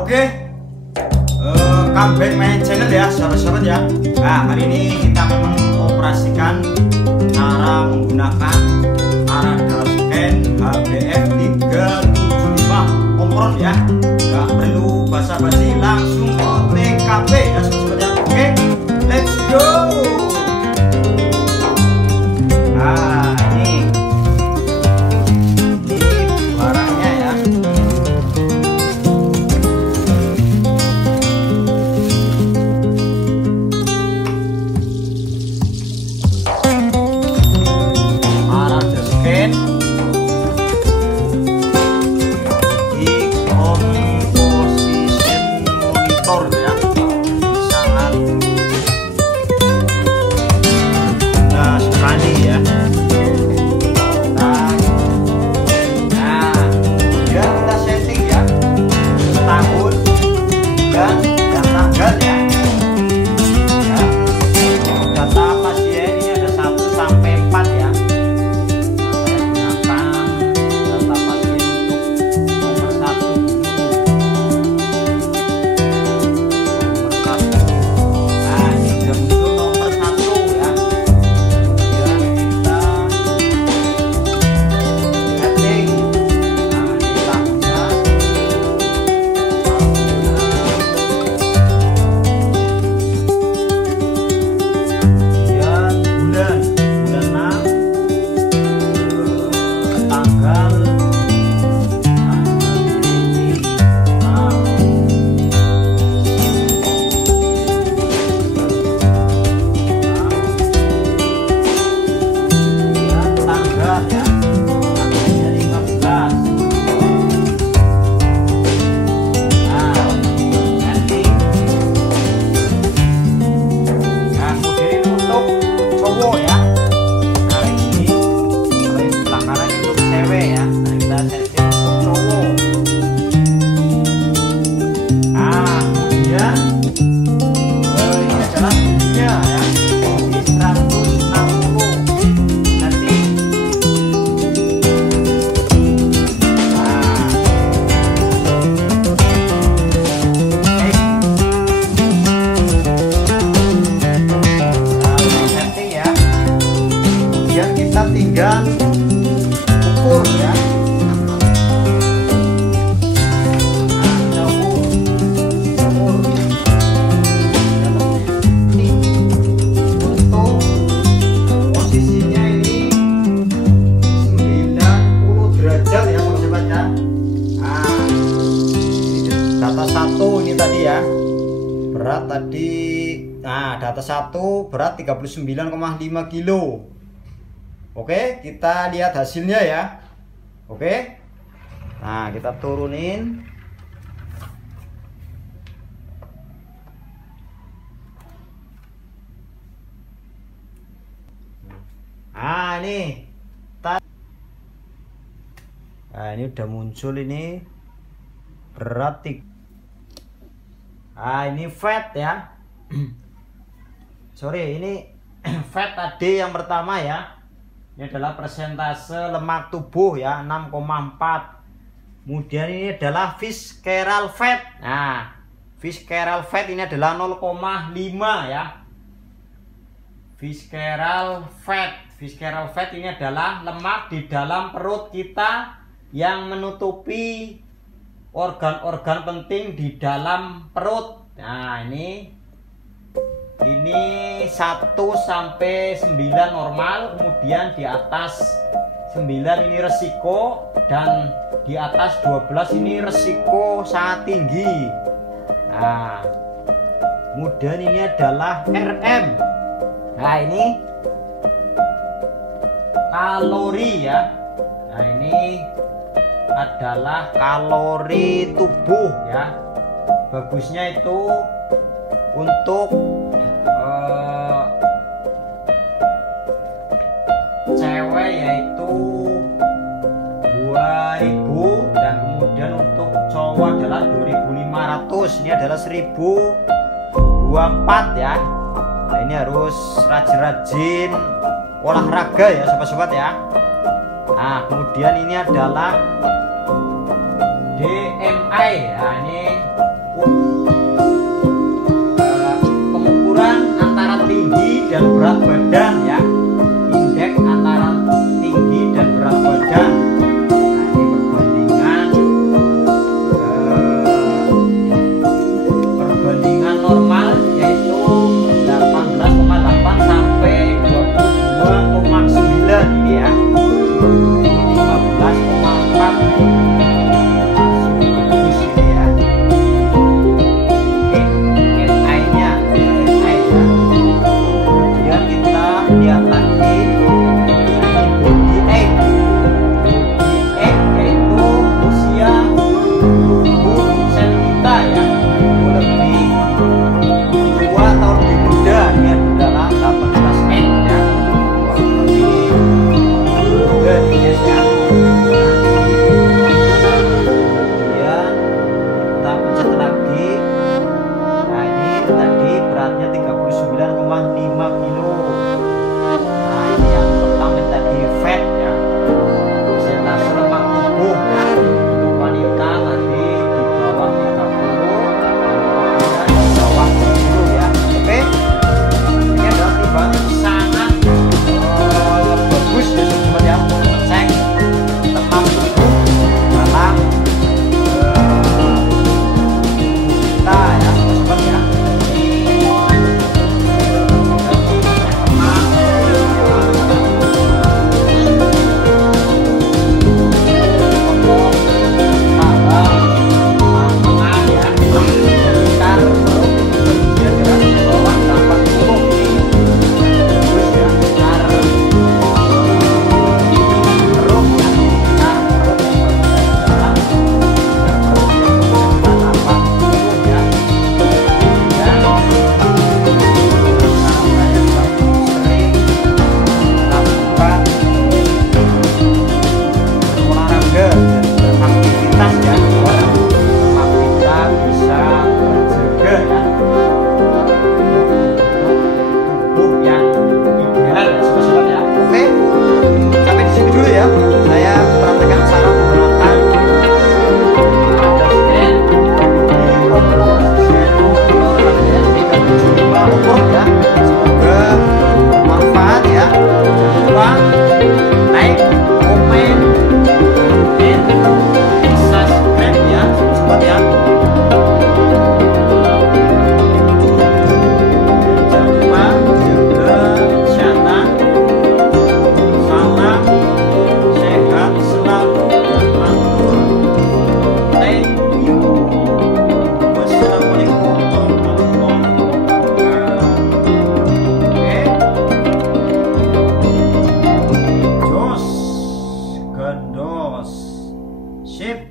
Oke, comeback main channel ya sahabat-sahabat ya. Nah, hari ini kita akan mengoperasikan cara menggunakan Arada Scan HBF 375 kompron ya. Gak perlu basa-basi, langsung ke TKP ya sahabat-sahabat ya. Oke, let's go. Nah, ini barangnya ya. Arada Scan di composition monitor ya. Sangat nah sekali ya. Kita setting ya tahun dan tanggal ya. Data pasien ini ada 1 sampai 4 ya. Saya gunakan data pasien untuk nomor 1 dulu. Nomor 1. Nah, ini sudah muncul nomor 1 ya. Kemudian kita setting. Nah, ini tahunnya. Kemudian bulan 6, tanggal ini. Nah, kemudian tanggal ya, tanggalnya 15. Nah, setting. Nah, kemudian untuk cowok ya. Nah, ini kalau yang sebelah kanan untuk cewek ya. Nah, kita setting untuk cowok. Nah, kemudian ini adalah suhunya ya. Ini 160 setting. Nah, oke. Setting ya. Kemudian kita tinggal ukur ya. Nah, kita ukur. Ini untuk posisinya ini 90 derajat ya sahabat ya. Nah, ini data 1 ini tadi ya. Berat tadi, nah data 1 berat 39,5 kilo. Oke, kita lihat hasilnya ya. Oke. Nah, kita turunin. Nah, ini. Nah, ini udah muncul ini berat nah, ini fat ya. Sorry, ini fat tadi yang pertama ya. Ini adalah persentase lemak tubuh ya, 6,4. Kemudian ini adalah visceral fat. Nah, visceral fat ini adalah 0,5 ya. Visceral fat ini adalah lemak di dalam perut kita yang menutupi organ-organ penting di dalam perut. Nah, ini 1 sampai 9 normal, kemudian di atas 9 ini resiko, dan di atas 12 ini resiko sangat tinggi. Nah, kemudian ini adalah RM. Nah, ini kalori ya. Nah, ini adalah kalori tubuh ya. Bagusnya itu untuk cewek yaitu 2000, dan kemudian untuk cowok adalah 2500. Ini adalah 1024 ya. Nah, ini harus rajin-rajin olahraga ya sobat-sobat ya. Nah, kemudian ini adalah DMI. Nah, ini beratnya 39,5 kilo. Nah ini yang pertama tadi fat ya, persentase lemak tubuh ya, untuk wanita tadi di bawah 30, dan di bawah 20 ya. Oke, ini adalah timbangan sangat bagus ya sobat ya, cek lemak tubuh dalam kita ya sobat ya. Sip.